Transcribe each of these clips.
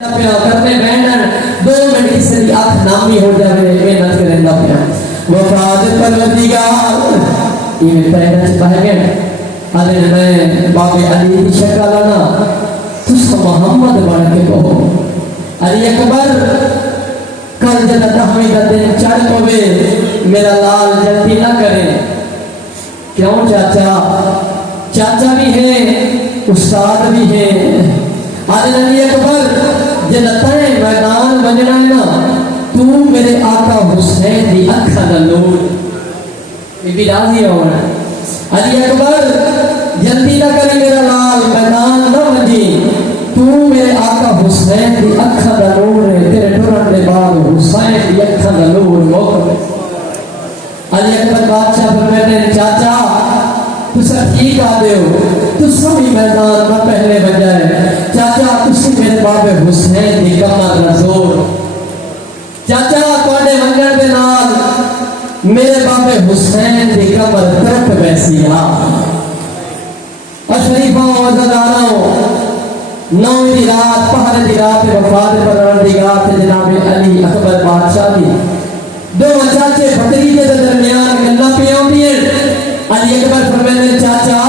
پیا کرنے بہن 2 منٹ کسی کی آنکھ نامی ہو جائے محنت کریں گا پیا وفاد پروردگار یہ پہلے چپا ہے گئے علی میں باب علی کی شکل آنا تس محمد بڑھ کے کہو علی اکبر کل جنت حمیدہ دن چڑھ ہوئے میرا لال جلدی نہ کریں کیوں چاچا چاچا بھی ہے استاد بھی ہے علی اکبر جنتائیں میدان بننا ہے نا تو میرے آقا حسین دی اکھا دا نور بی بی راضی ہونا علی اکبر جلدی نہ کری میرا لال میدان نہ بنی تو میرے آقا حسین دی اکھا دا نور ہے تیرے ٹرن دے بعد حسین دی اکھا دا نور موقع علی اکبر بادشاہ فرماتے ہیں چاچا تسا ٹھیک آدے ہو تسا بھی میدان نہ پہلے بجائے چاچا تسی میرے باب حسین دی کمر رزور چاچا توڑے منگر دے نال میرے باب حسین دی کمر ترک بیسی اور شریفہ وزداروں 9 دی رات پہر دی رات وفاد پروردگار تے جناب علی اکبر بادشاہ دی 2 چاچے بھتریجے دے درمیان گلاں پہ آندی ہیں علی اکبر فرماتے چاچا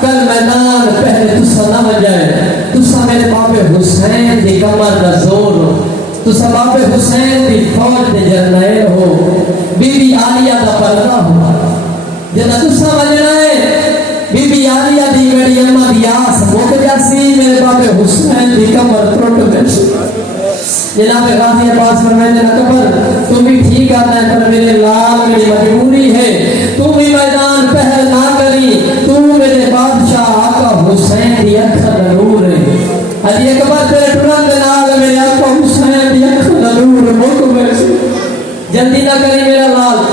کل میدان پہلے تسا نہ بجائے تسا میرے باب حسین دی کمر دا زور ہو تسا باب حسین دی فوج دے جرنیل ہو بی بی عالیہ دا پردہ ہو جنہ تسا بجنا ہے بی بی عالیہ دی میری امہ دی آس موت جاسی میرے باب حسین دی کمر ترٹ بیشی جناب غازی عباس فرمائے اکبر تم بھی ٹھیک آتا ہے پر میرے لال میری مجبوری ہے تم بھی میدان پہل نہ کری تو میرے بادشاہ آقا حسین دی اکھا نور ہے علی اکبر تیرے ٹرن دے نال میرے آقا حسین دی اکھا نور موقع جلدی نہ کری میرا لال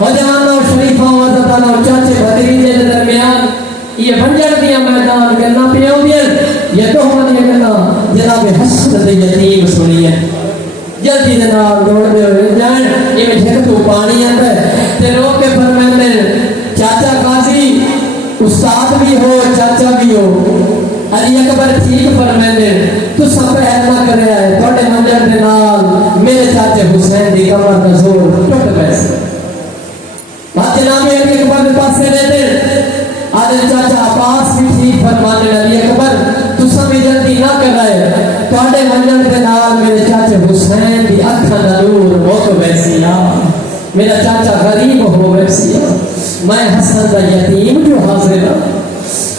ہو جوانوں شریفوں عزتانوں چاچے بھتریجے دے درمیان یہ بنجر دیا میدان کرنا پیوں دیا یہ تو ہم نے کہنا جناب حسن دے یتیم سنیے جلدی جناب دوڑ دے ہوئے جائیں یہ میں جھک تو پانی آتا ہے تے روک کے فرمائے چاچا قاضی استاد بھی ہو چاچا بھی ہو علی اکبر ٹھیک فرمائے تو سب ایسا کرے آئے توڑے منجر دے نال میرے چاچے حسین دی کمر کا زور ٹوٹ بیسے بات جناب علی اکبر دے پاس سے رہتے آدھے چاچا عباس بھی ٹھیک فرمانے علی اکبر تو سمیں جلدی نہ کرائے توڑے منجر دے نال میرے چاچے حسین دی اکھا نور موت ویسی میرا چاچا غریب ہو ویسی میں حسن دا یتیم جو حاضر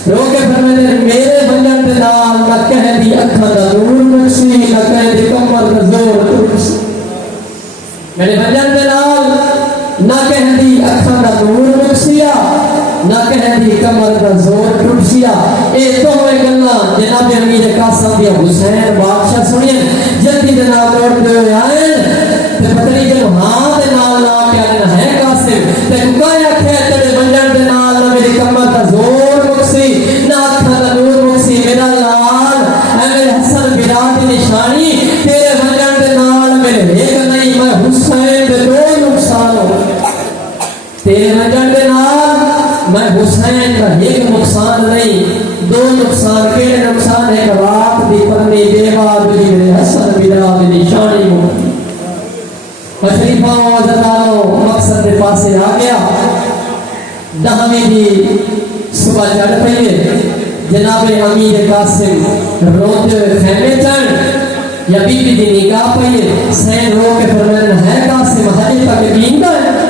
روکے فرمانے میرے منجر دے نال نہ کہہ دی اکھا نور مکسی نہ کہہ دی کمر زور ترسی میرے منجر دے نال نہ کہہ دی اکھا نور مکسیا نہ کہہ دی کمر دا زور ٹوٹسیا اے تو ہوئے گلنا جناب امیر قاسم دیا حسین بادشاہ سنیں جلدی جناب دوڑتے ہوئے آئے تے پتری جب ہاں دے نال لا کے آنا ہے قاسم تے کوئی رکھے تیرے منجر دے نال نہ میری کمر دا زور مکسی نہ اکھا دا نور مکسی میرا لال اے میرے حسن براد نشانی تیرے منجر دے نال میرے ایک نہیں میں حسین دے 2 نقصان ہو تیرے منجر دے نال میں حسین کا ایک نقصان نہیں 2 نقصان کیڑے نقصان ہے کہ رات دی پرنی دیوار بھی میرے حسن براد نشانی ہو شریفوں عزتانوں مقصد دے پاسے آ گیا 10ویں دی صبح چڑھ پئیے جناب امیر قاسم روتے خیمے چڑھ یا بی بی دی نگاہ پئیے سین رو کے فرمائن ہے قاسم حجی تک دینگا ہے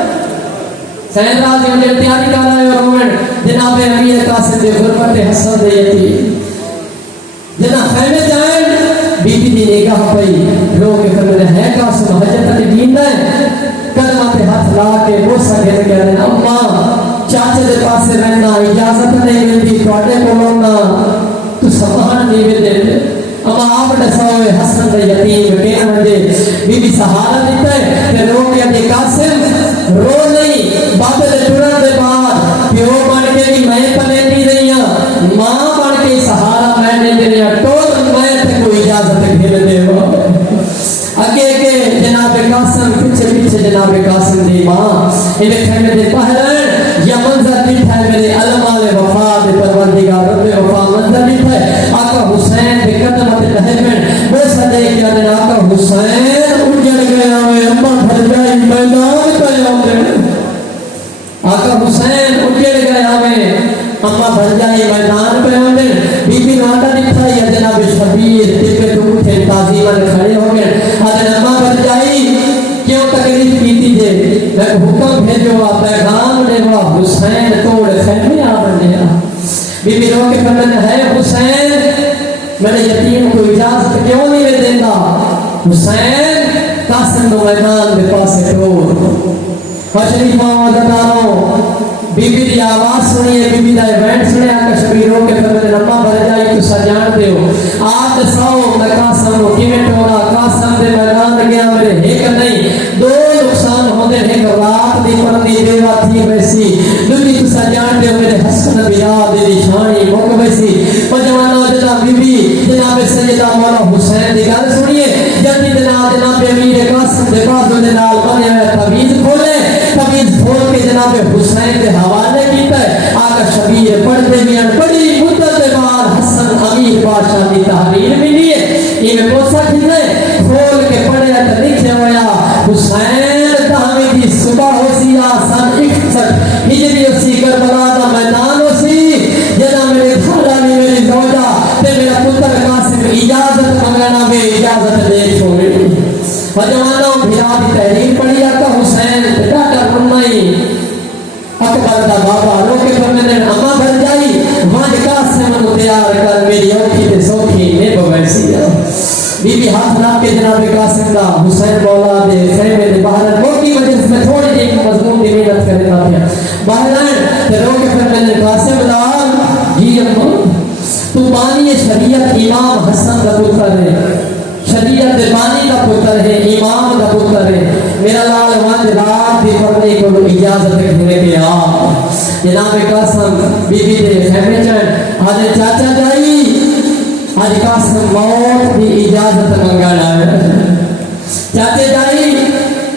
سین راضی انہیں تیاری کر رہے اور رومن جناب امیر قاسم دے غربت حسن دے یتی جناب خیمے جائیں بی بی دی نگاہ پئی رو کے فرمائن ہے قاسم حجی تک دینگا ہے کلمہ ہاتھ لا کے بوسا کے کہہ رہے ہیں اماں چاچے دے پاسے رہنا اجازت نہیں ملتی توڑے کو لونا تو سبحان نہیں ملتے اما آپ دسا ہوئے حسن دے یتیم کہنے مجھے بی بی سہارا دیتا ہے کہ رو کے ابھی قاسم رو نہیں بابے دے ٹرن دے بعد پیو بن کے بھی میں پلے نہیں رہی ہوں ماں بن کے سہارا میں نہیں دے رہی ہوں تو میں تے کوئی اجازت کھیل دے ہو اگے اگے جناب قاسم پیچھے پیچھے جناب قاسم دی ماں انہیں کھیمے دے پہلن یا منظر دیتا ہے میرے علماء وفا دے پروردگار رب وفا منظر دیتا ہے آقا حسین دے قدمت تحمن بے صدے بی بی رو کے فرمانے ہے حسین میرے یتیم کو اجازت کیوں نہیں دینا؟ حسین قاسم نو میدان دے پاسے ٹور شریفاں عزتداروں بی بی دی آواز سنیے بی بی دا ایونٹ سنیا کہ شبیر ہو کے فرمانے نمہ بھر جائی تو سجان دے ہو آج ساؤ میں قاسم نو کیویں ٹورا قاسم دے میدان گیا میرے ایک نہیں دو نقصان ہوندے ایک رات دی پردی بیوہ تھی ویسی دوسری تو سجان دے ہو میرے حسن بیاد دی شانی موقع ویسی پجوانا جدا بی بی جناب سیدہ مولا حسین دی گل سنیے جلدی جناب امیر قاسم دے بازو دے نال بنے ہوئے تعویذ کھولے تعویذ کھول کے جناب حسین دے حوالے کیتا ہے آقا شبیر پڑھتے میاں بڑی مدت بعد حسن امیر بادشاہ دی تحریر ملی ہے یہ میں پوچھا کھلے کھول کے پڑھے تو لکھے ہویا حسین تحمی دی صبح ہو سیا سن 61 ہجری اسی کربلا دا میدان ہو سی جنا میرے خالانی میری زوجہ تے میرا پتر قاسم اجازت منگنا میں اجازت دے چھوڑے فجوانوں بھیرا دی تحریر پڑھی آقا حسین ڈاکٹر رمائی اکبر دا بابا روکے فرمانے اما بھر جائی وانج قاسم نو تیار کر میری اوکھی تے سوکھی نیب ویسی بی بی ہاتھ ناپ کے جناب قاسم دا حسین مولا دے خیمے دے باہر موٹی مجلس میں تھوڑی جی مضمون دی محنت کرے تھا باہر تے روکے فرمانے قاسم لال جی تو بانی شریعت امام حسن دا پتر ہے شریعت بانی کا پتر ہے امام کا پتر ہے میرا لال وانج رات دی پڑھنے کو اجازت دینے کے آپ جناب قاسم بی بی دے خیمے چڑھ آج چاچا جائی آج قاسم موت دی اجازت منگانا ہے چاچے جائی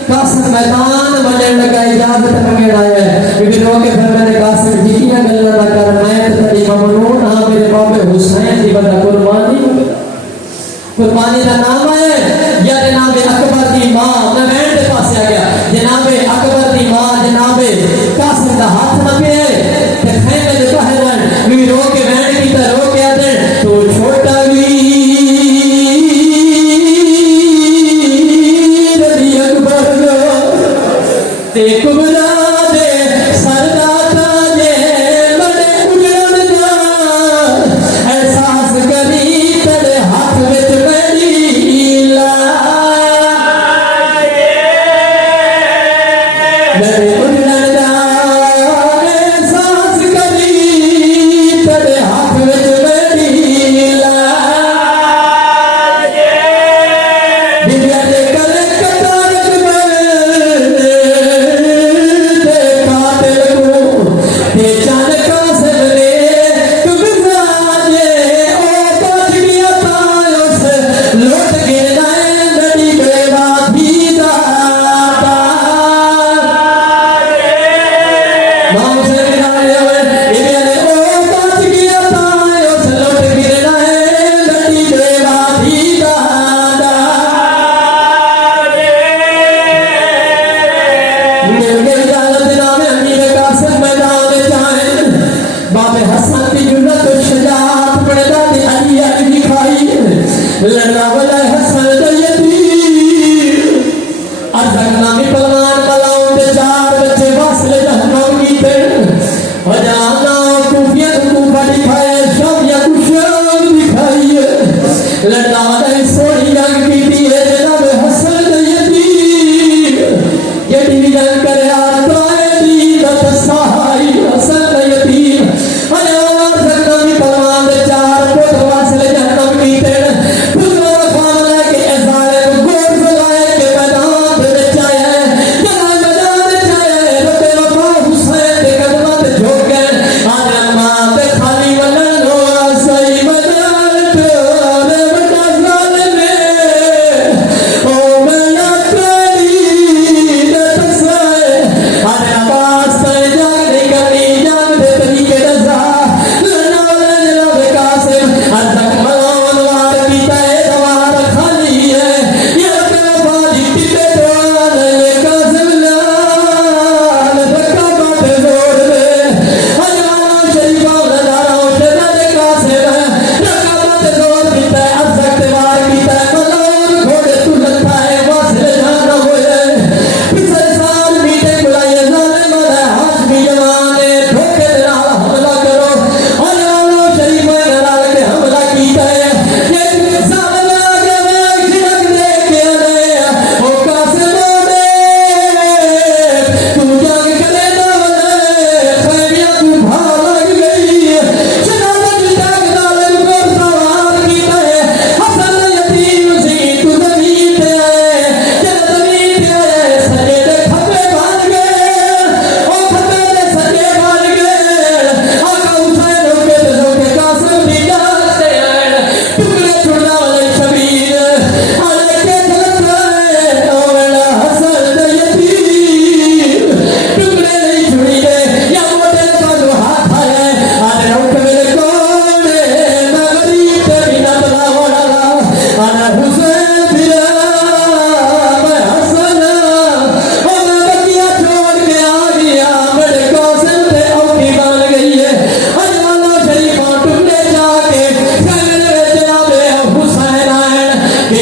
قاسم میدان بجن لگا اجازت منگانا ہے بی بی روکے فرمانے قاسم جی کیا گلہ نہ کر میں تری ممنون ہاں میرے بابے حسین دی بندہ قربانی قربانی کا نام ہے یا جناب اکبر کی ماں میں وین دے پاس آ گیا جناب اکبر کی ماں جناب قاسم کا ہاتھ نہ پہ تے خیمے دے باہر بھی رو کے وین کی تے رو کے آدے تو چھوٹا ویر دی اکبر تے کبرا دے سردا تاجے بڑے اجڑن دا احساس کری تیرے ہاتھ وچ